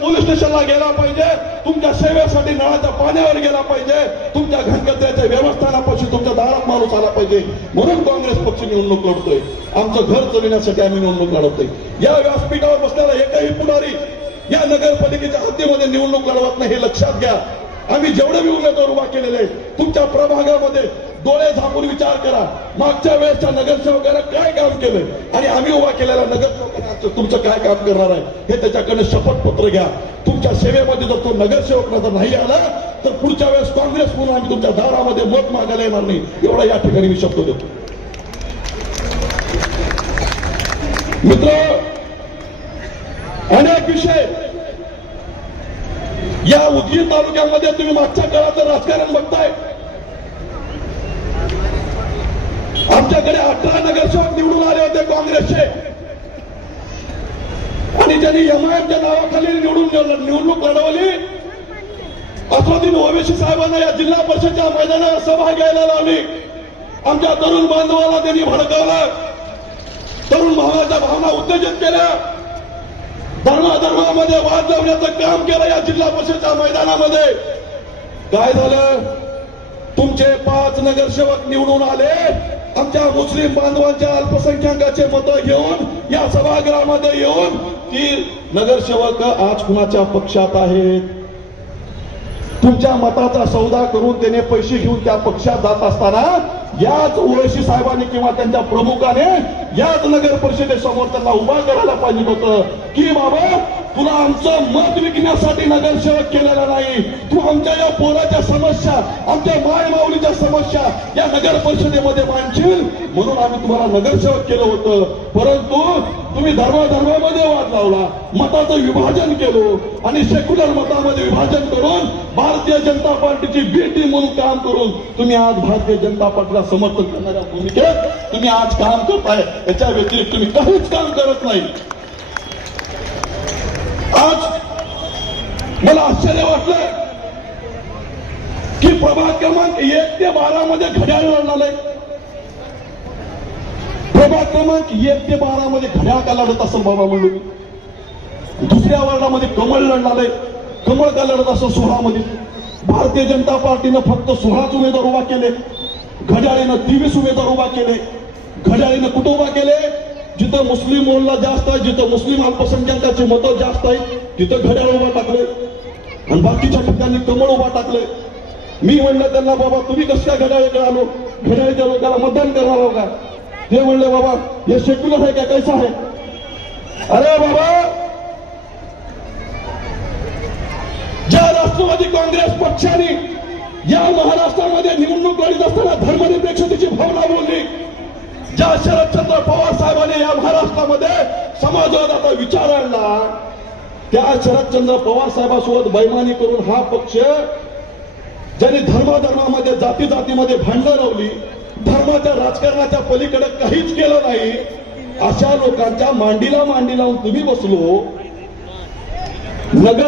Police स्टेशनला गेला पाहिजे. तुमच्या सेवेसाठी नळाच्या पाण्यावर गेला पाहिजे. तुमच्या घनकचऱ्याच्या व्यवस्थानापासून तुमच्या दारात माणूस आला पाहिजे. म्हणून काँग्रेस पक्ष निवडणूक लढतोय. आमचं घर चलविण्यासाठी आम्ही निवडणूक लढवतोय. या व्यासपीठावर बसलेला एकही पुढारी या नगरपालिकेच्या हद्दीमध्ये निवडणूक लढवत नाही हे लक्षात घ्या. आम्ही जेवढे बी उमेदवार उभा केलेले आहेत, तुमच्या प्रभागामध्ये डोळे झाकून विचार करा. मागच्या वेळेसच्या नगरसेवकानं काय काम केलंय? आणि आम्ही उभा केलेल्या नगरसेवकांचं तुमचं काय काम करणार आहे? हे त्याच्याकडे शपथपत्र घ्या. तुमच्या सेवेमध्ये जर तो नगरसेवक जर नाही आला तर पुढच्या वेळेस काँग्रेस म्हणून आम्ही तुमच्या दारामध्ये मत मागायला येणार नाही. एवढा या ठिकाणी मी शब्द देतो. मित्र अनेक विषय. या उदगीर तालुक्यामध्ये तुम्ही मागच्या काळाचं राजकारण बघताय. आमच्याकडे अठरा नगरसेवक निवडून आले होते काँग्रेसचे. आणि त्यांनी एमआयएमच्या नावाखाली निवडून निवडणूक लढवली. असोदीन ओवेशी साहेबांना या जिल्हा परिषदच्या मैदानावर सभा घ्यायला लावली. आमच्या तरुण बांधवाला त्यांनी भडकवलं. तरुण भावाच्या भावना उत्तेजित केल्या. धर्माधर्मामध्ये वाद लावण्याचं काम केलं या जिल्हा परिषदच्या मैदानामध्ये. काय झालं? तुमचे पाच नगरसेवक निवडून आले. आमच्या मुस्लिम बांधवांच्या अल्पसंख्याकाचे मतं घेऊन या सभागृहामध्ये येऊन की नगरसेवक आज कुणाच्या पक्षात आहेत? तुमच्या मताचा सौदा करून त्याने पैसे घेऊन त्या पक्षात जात असताना याच ओळशी साहेबांनी किंवा त्यांच्या प्रमुखाने याच नगर परिषदेसमोर त्यांना उभा करायला पाहिजे होतं. की बाबा तुला आमचं मत विकण्यासाठी नगरसेवक केलेला नाही. तू आमच्या या पोराच्या समस्या आमच्या माय माऊलीच्या समस्या या नगर परिषदेमध्ये मांडशील. म्हणून आम्ही तुम्हाला नगरसेवक केलं होतं. परंतु तुम्ही धर्माधर्मामध्ये वाद लावला. मताचं विभाजन केलं आणि सेक्युलर मतामध्ये विभाजन करून भारतीय जनता पार्टीची बी टीम म्हणून काम करून तुम्ही आज भारतीय जनता पार्टीला समर्थन करणाऱ्या भूमिकेत तुम्ही आज काम करताय. याच्या व्यतिरिक्त तुम्ही काहीच काम करत नाही. आज मला आश्चर्य वाटलं की प्रभाग क्रमांक एक ते बारा मध्ये घड्याळ लढणार प्रभाग क्रमांक एक ते बारा मध्ये घड्याळ का लढत असेल बाबा म्हणून? दुसऱ्या वर्णामध्ये कमळ लढणार कमळ का लढत असं सोळामध्ये? भारतीय जनता पार्टीनं फक्त सोळाच उमेदवार उभा केले. घड्याळीनं तेवीस उमेदवार उभा केले. घड्याळीनं कुठं उभा केले? जिथं मुस्लिम मोहल्ला जास्त आहे जिथं मुस्लिम अल्पसंख्याकाचे मतं जास्त आहे तिथं घड्याळ उभा टाकले आणि बाकीच्या ठिकाणी कमळ उभा टाकले मी म्हणलं त्यांना बाबा तुम्ही कसं काय घड्याळीकडे आलो? घड्याळीच्या लोकांना मतदान करणार आहो का? ते म्हणले बाबा हे सेक्युलर आहे का? कैसा आहे? अरे बाबा ज्या राष्ट्रवादी काँग्रेस पक्षाने या महाराष्ट्रामध्ये निवडणूक लढीत असताना धर्मनिरपेक्षतेची भावना बोलली. ज्या शरदचंद्र पवार साहेबांनी या महाराष्ट्रामध्ये समाजवादाचा विचार आणला त्या शरदचंद्र पवार साहेबांसोबत बैमानी करून हा पक्ष ज्यांनी धर्माधर्मामध्ये जाती जातीमध्ये भांडणं लावली धर्माच्या राजकारणाच्या पलीकडे काहीच केलं नाही अशा लोकांच्या मांडीला मांडी लावून तुम्ही बसलो. नगर